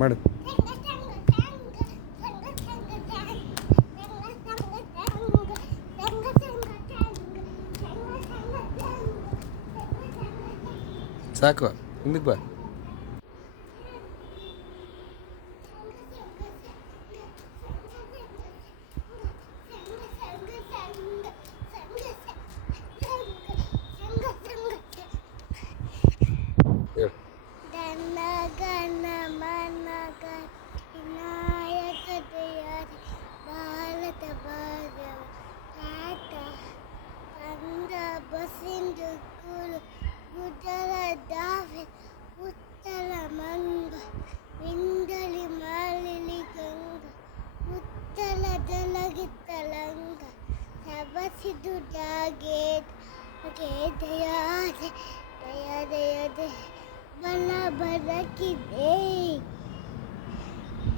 ಮಾಡು. ಸಾಕು, ಹಿಂದಕ್ಕೆ ಬಾ. ಹೇಳು. ಭಾರತ ಭಾಗವ ತಾತ ಕಂದ ಬಸಿಂದು ಕುರು ಗುಜರ ದಾವೆ ಉತ್ತಲ ಮಂಗ ವಿಂದಲಿ ಮಾಲಿಲಿ ಗಂಗ ಉತ್ತಲ ದಲಗಿತ್ತಲಂಗ ಸಬಸಿದು ಜಾಗೇದ ದಯಾದೆ ದಯ ದಯದೆ ಬಲ ಬರಕಿದೆ.